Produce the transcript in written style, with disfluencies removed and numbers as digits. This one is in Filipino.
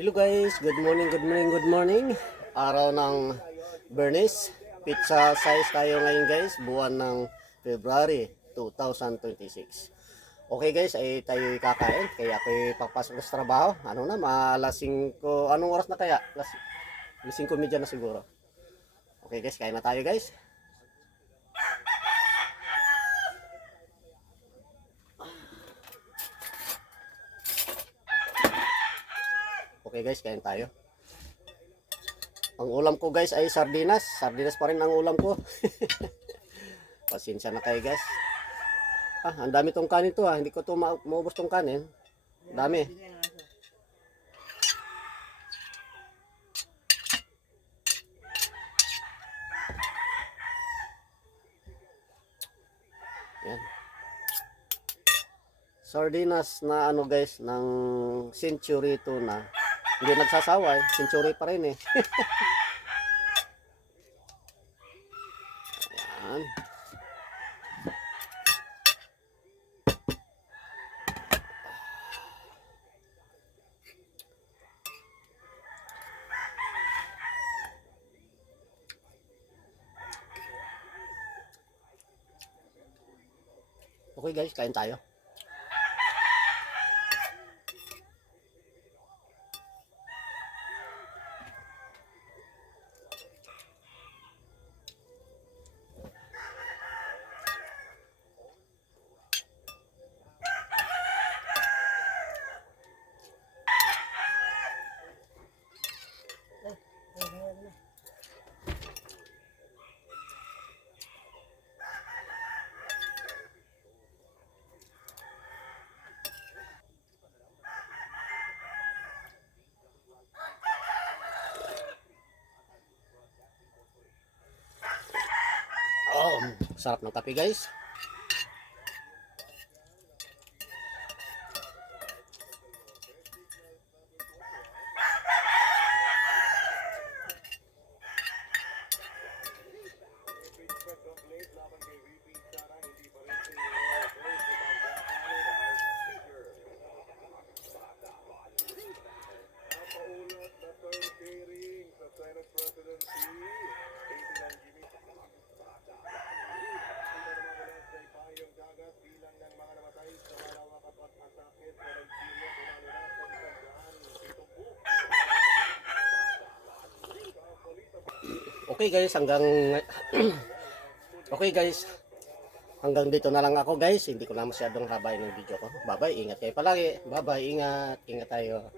Hello guys, good morning, good morning, good morning. Araw ng Bernice. Pizza size tayo ngayon guys, buwan ng February 2026. Okay guys, ay tayo kakain. Kaya ako papasok sa trabaho. Ano na, alas 5, anong oras na kaya? Alas 5:30 na siguro. Okay guys, kain na tayo guys. Okay guys, kain tayo. Ang ulam ko guys ay sardinas. Sardinas pa rin ang ulam ko. Pasensya na kayo guys. Ang dami tong kanin to Hindi ko to maubos tong kanin. Dami. Yan. Sardinas na ano guys, ng century tuna. Hindi nagsasawa century pa rin Yan. Okay guys, kain tayo. Sarap ng kape guys. Okay guys, okay guys. Hanggang dito na lang ako guys. Hindi ko na masyadong habayin ng video ko. Bye bye, ingat kayo palagi. Bye bye, ingat tayo.